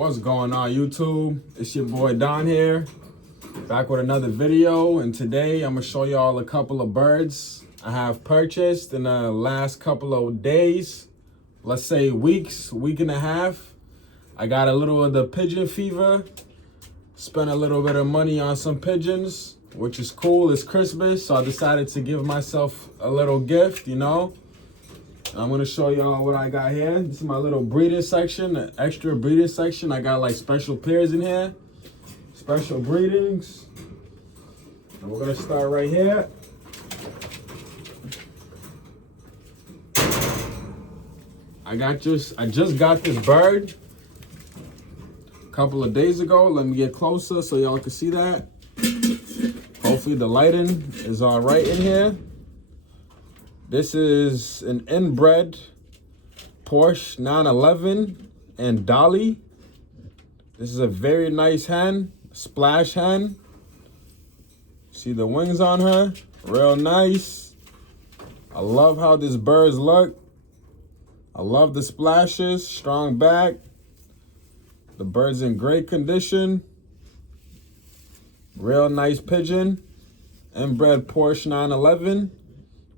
What's going on, YouTube? It's your boy Don here, back with another video, and today I'm gonna show y'all a couple of birds I have purchased in the last couple of days, let's say week and a half. I got a little of the pigeon fever, spent a little bit of money on some pigeons, which is cool. It's Christmas, so I decided to give myself a little gift, you know. I'm gonna show y'all what I got here. This is my little breeding section, the extra breeding section. I got like special pairs in here, special breedings. And we're gonna start right here. I just got this bird a couple of days ago. Let me get closer so y'all can see that. Hopefully the lighting is all right in here. This is an Inbred porsh 911 and Dali. This is a very nice hen, splash hen. See the wings on her, real nice. I love how this birds look. I love the splashes, strong back. The bird's in great condition. Real nice pigeon, Inbred porsh 911.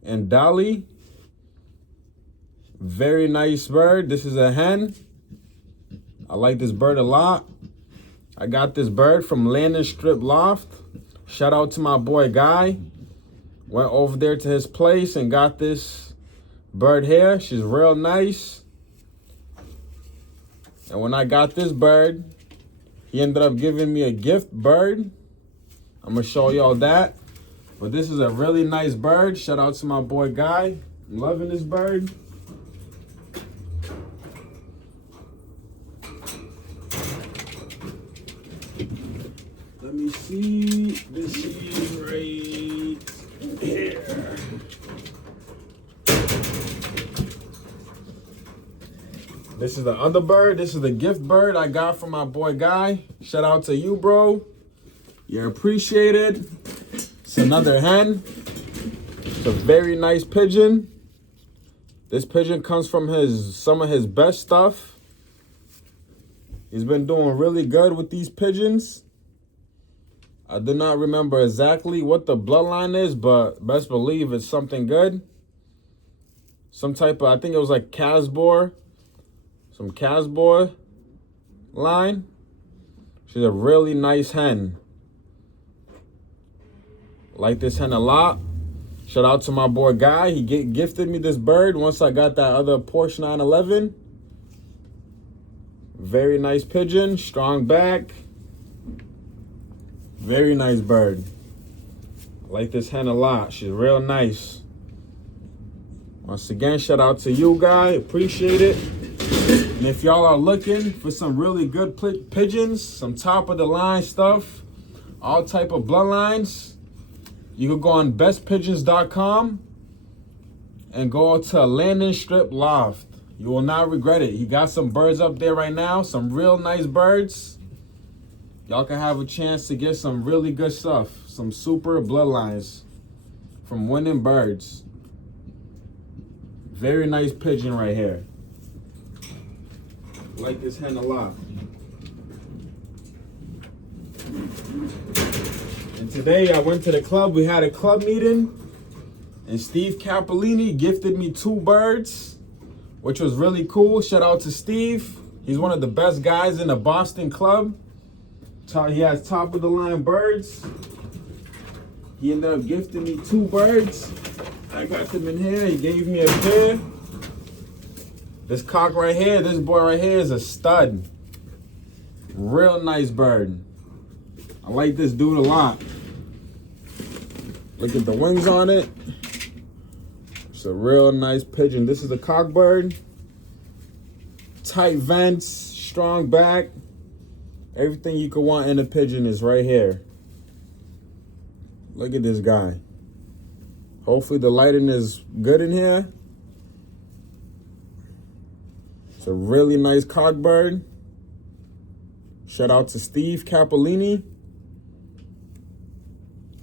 And Dali, very nice bird. This is a hen. I like this bird a lot. I got this bird from Landing Strip Loft. Shout out to my boy Guy. Went over there to his place and got this bird here. She's real nice. And when I got this bird, he ended up giving me a gift bird. I'm gonna show y'all that. But this is a really nice bird. Shout out to my boy Guy. I'm loving this bird. Let me see. This is right here. This is the other bird. This is the gift bird I got from my boy Guy. Shout out to you, bro. You're appreciated. It's another hen. It's a very nice pigeon. This pigeon comes from some of his best stuff. He's been doing really good with these pigeons. I do not remember exactly what the bloodline is, but best believe it's something good. Some type of, I think it was like Casbor. Some Casbor line. She's a really nice hen. Like this hen a lot. Shout out to my boy Guy. He gifted me this bird once I got that other porsh 911. Very nice pigeon, strong back. Very nice bird. I like this hen a lot. She's real nice. Once again, shout out to you, Guy. Appreciate it. And if y'all are looking for some really good pigeons, some top of the line stuff, all type of bloodlines, you can go on bestpigeons.com and go to Landing Strip Loft. You will not regret it. He got some birds up there right now, some real nice birds. Y'all can have a chance to get some really good stuff, some super bloodlines from winning birds. Very nice pigeon right here. Like this hen a lot. And today I went to the club. We had a club meeting, and Steve Capolini gifted me 2 birds, which was really cool. Shout out to Steve. He's one of the best guys in the Boston club. He has top of the line birds. He ended up gifting me 2 birds. I got them in here. He gave me a pair. This cock right here, this boy right here is a stud. Real nice bird. I like this dude a lot. Look at the wings on it. It's a real nice pigeon. This is a cockbird. Tight vents, strong back. Everything you could want in a pigeon is right here. Look at this guy. Hopefully the lighting is good in here. It's a really nice cockbird. Shout out to Steve Capolini.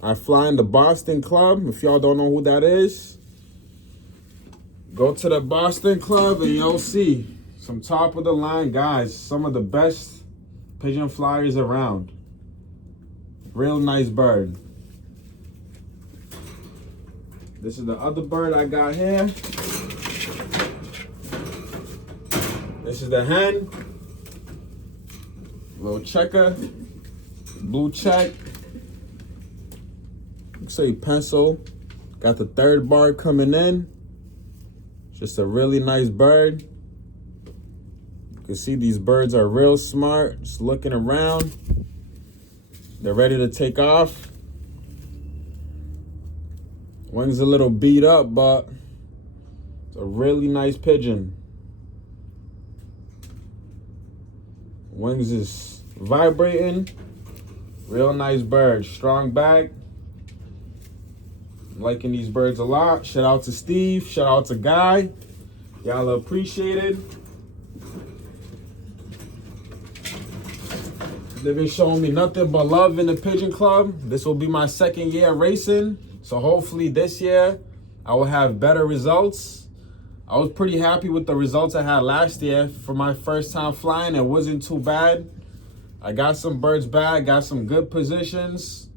I fly in the Boston Club. If y'all don't know who that is, go to the Boston Club and you'll see some top of the line guys. Some of the best Pigeon flyers around. Real nice bird. This is the other bird I got here. This is the hen. Little checker. Blue check. Say pencil. Got the third bar coming in. Just a really nice bird. You can see these birds are real smart. Just looking around. They're ready to take off. Wings a little beat up, but it's a really nice pigeon. Wings is vibrating. Real nice bird. Strong back. I'm liking these birds a lot. Shout out to Steve. Shout out to Guy. Y'all appreciate it. They've been showing me nothing but love in the Pigeon Club. This will be my second year racing. So hopefully this year I will have better results. I was pretty happy with the results I had last year. For my first time flying, it wasn't too bad. I got some birds back, got some good positions.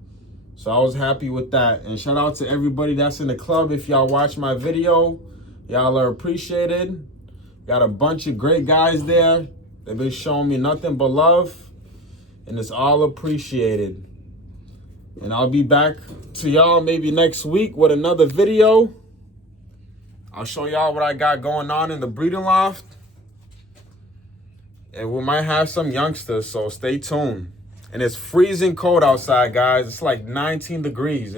So I was happy with that. And shout out to everybody that's in the club. If y'all watch my video, y'all are appreciated. Got a bunch of great guys there. They've been showing me nothing but love. And it's all appreciated. And I'll be back to y'all maybe next week with another video. I'll show y'all what I got going on in the breeding loft. And we might have some youngsters, so stay tuned. And it's freezing cold outside, guys. It's like 19 degrees.